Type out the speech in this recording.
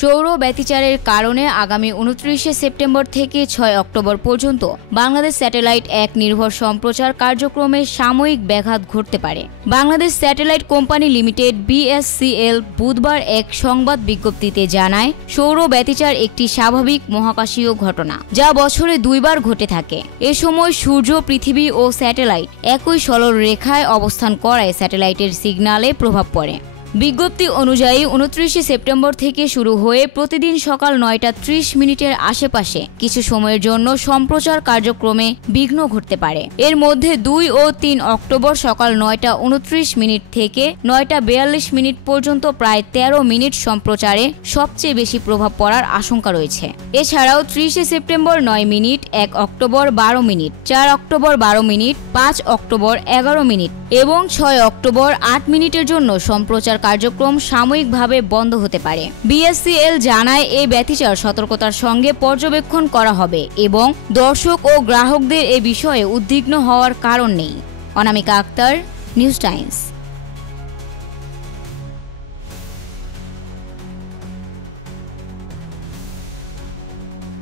সৌর ব্যতিচারের কারণে আগামী 29 সেপ্টেম্বর থেকে 6 অক্টোবর পর্যন্ত বাংলাদেশ স্যাটেলাইট 1 নির্ভর সম্প্রচার কার্যক্রমে সাময়িক ব্যাঘাত ঘটতে পারে। Bangladesh satellite company limited BSCL বুধবার এক সংবাদ বিজ্ঞপ্তিতে জানায়, সৌর ব্যতিচার একটি স্বাভাবিক মহাকাশীয় ঘটনা যা বছরে 2 বার ঘটে থাকে। এ সময় সূর্য, পৃথিবী ও স্যাটেলাইট একই সরল রেখায় অবস্থান করায় স্যাটেলাইটের সিগন্যালে প্রভাব পড়ে। বিজ্ঞপ্তি অনুযায়ী 29 সেপ্টেম্বর থেকে শুরু হয়ে প্রতিদিন সকাল 9:30 আশেপাশে কিছু সময়ের জন্য সম্প্রচার কার্যক্রমে বিঘ্ন ঘটতে পারে। এর মধ্যে 2 ও 3 অক্টোবর সকাল 9:29 থেকে 9:42 পর্যন্ত প্রায় 13 মিনিট সম্প্রচারে সবচেয়ে বেশি প্রভাব পড়ার আশঙ্কা রয়েছে। এছাড়াও 30 September 9 minute, 1 October 12 minute, 4 October 12 minute, 5 October 11 minute এবং 6 অক্টোবর 8 মিনিটের জন্য সম্প্রচার কার্যক্রম সাময়িকভাবে বন্ধ হতে পারে। BSCL জানায়, এই ব্যতিচার সতর্কতার সঙ্গে পর্যবেক্ষণ করা হবে এবং দর্শক ও গ্রাহকদের এ বিষয়ে উদ্বিগ্ন হওয়ার কারণ নেই। অনামিকা আক্তার, নিউজ টাইমস।